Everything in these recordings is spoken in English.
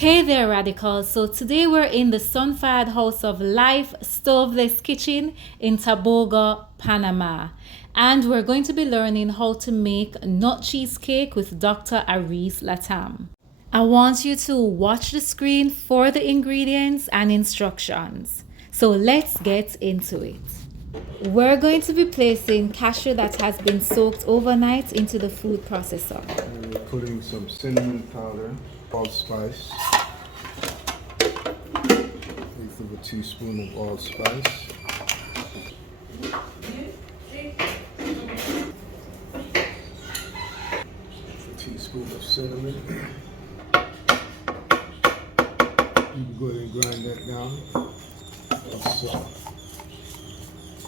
Hey there, radicals. So today we're in the Sun-Fired House of Life Stoveless Kitchen in Taboga, Panama. And we're going to be learning how to make nut cheesecake with Dr. Aris LaTham. I want you to watch the screen for the ingredients and instructions. So let's get into it. We're going to be placing cashew that has been soaked overnight into the food processor. And we're putting some cinnamon powder, allspice, 1/8 of a teaspoon of allspice, a teaspoon of cinnamon. You can go ahead and grind that down. That's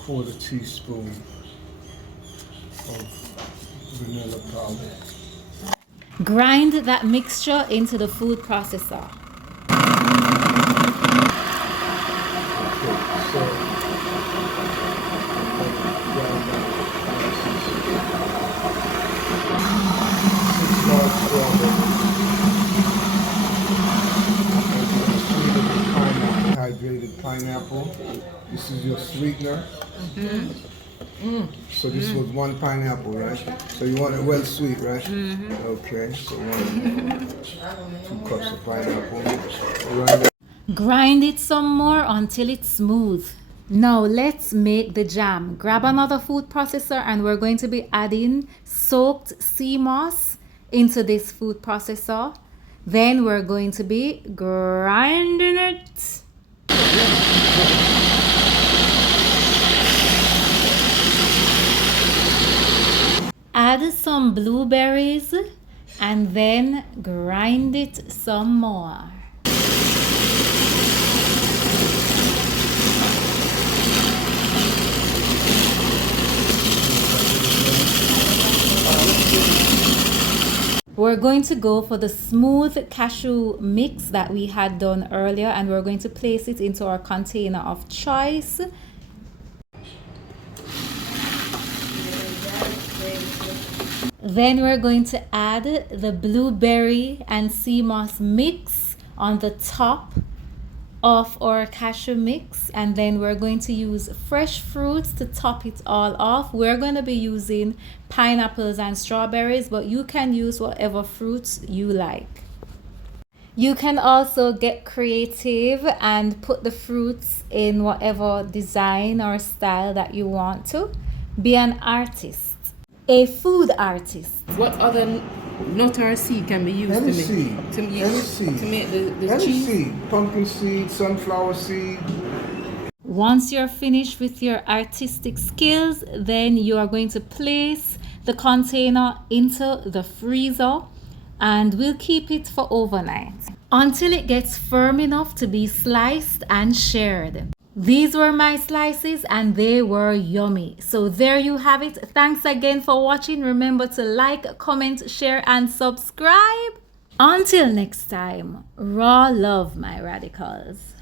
1/4 teaspoon of vanilla powder. Grind that mixture into the food processor. Hydrated pineapple. This is your sweetener. So this was 1 pineapple, right? So you want it well sweet, right? Okay, so 2 cups of pineapple. Grind it some more until it's smooth. Now let's make the jam. Grab another food processor and we're going to be adding soaked sea moss into this food processor. Then we're going to be grinding it. Add some blueberries and then grind it some more. We're going to go for the smooth cashew mix that we had done earlier, and we're going to place it into our container of choice. Then we're going to add the blueberry and sea moss mix on the top of our cashew mix, and then we're going to use fresh fruits to top it all off. We're going to be using pineapples and strawberries, but you can use whatever fruits you like. You can also get creative and put the fruits in whatever design or style that you want to. Be an artist, a food artist. What other nut or seed can be used Any to seed. to make the Any cheese? seed. Pumpkin seed, sunflower seed. Once you're finished with your artistic skills, then you are going to place the container into the freezer and we'll keep it for overnight until it gets firm enough to be sliced and shared. These were my slices and they were yummy. So there you have it. Thanks again for watching. Remember to like, comment, share and subscribe. Until next time, raw love, my radicals.